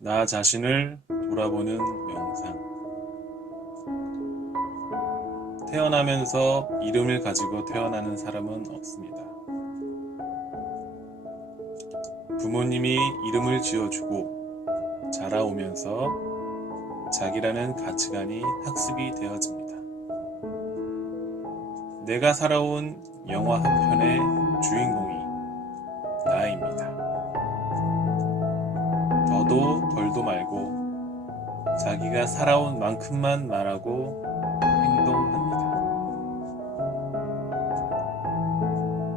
나 자신을 돌아보는 명상. 태어나면서 이름을 가지고 태어나는 사람은 없습니다. 부모님이 이름을 지어주고 자라오면서 자기라는 가치관이 학습이 되어집니다. 내가 살아온 영화 한 편의 주인공이 나입니다. 더도 덜도 말고 자기가 살아온 만큼만 말하고 행동합니다.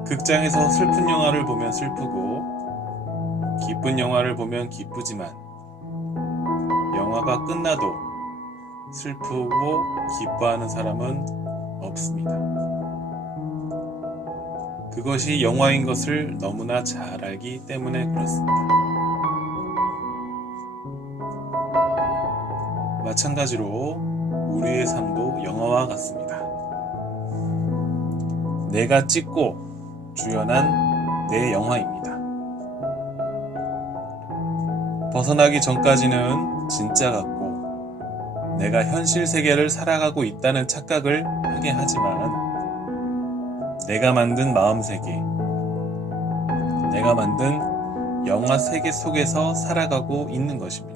극장에서 슬픈 영화를 보면 슬프고 기쁜 영화를 보면 기쁘지만 영화가 끝나도 슬프고 기뻐하는 사람은 없습니다. 그것이 영화인 것을 너무나 잘 알기 때문에 그렇습니다. 마찬가지로 우리의 삶도 영화와 같습니다. 내가 찍고 주연한 내 영화입니다. 벗어나기 전까지는 진짜 같고 내가 현실 세계를 살아가고 있다는 착각을 하게 하지만 내가 만든 마음 세계, 내가 만든 영화 세계 속에서 살아가고 있는 것입니다.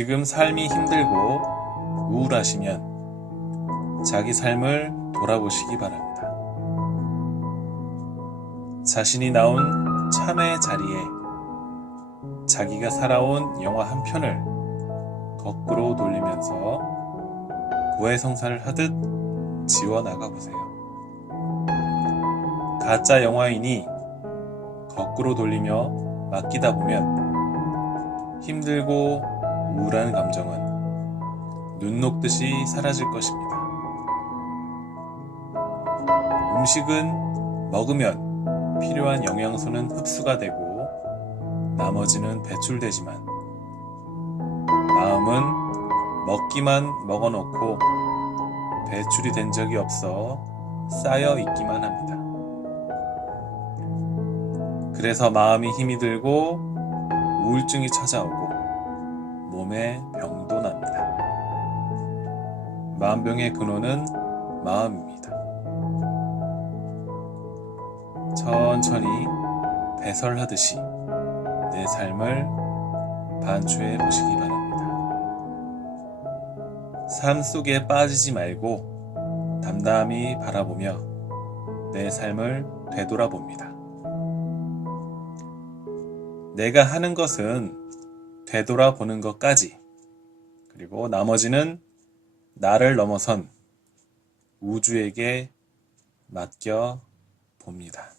지금 삶이 힘들고 우울하시면 자기 삶을 돌아보시기 바랍니다. 자신이 나온 참의 자리에 자기가 살아온 영화 한 편을 거꾸로 돌리면서 고해성사를 하듯 지워나가 보세요. 가짜 영화이니 거꾸로 돌리며 맡기다 보면 힘들고 우울한 감정은 눈 녹듯이 사라질 것입니다. 음식은 먹으면 필요한 영양소는 흡수가 되고 나머지는 배출되지만 마음은 먹기만 먹어놓고 배출이 된 적이 없어 쌓여 있기만 합니다. 그래서 마음이 힘이 들고 우울증이 찾아오고 몸에 병도 납니다. 마음병의 근원은 마음입니다. 천천히 배설하듯이 내 삶을 반추해 보시기 바랍니다. 삶 속에 빠지지 말고 담담히 바라보며 내 삶을 되돌아봅니다. 내가 하는 것은 되돌아보는 것까지, 그리고 나머지는 나를 넘어선 우주에게 맡겨 봅니다.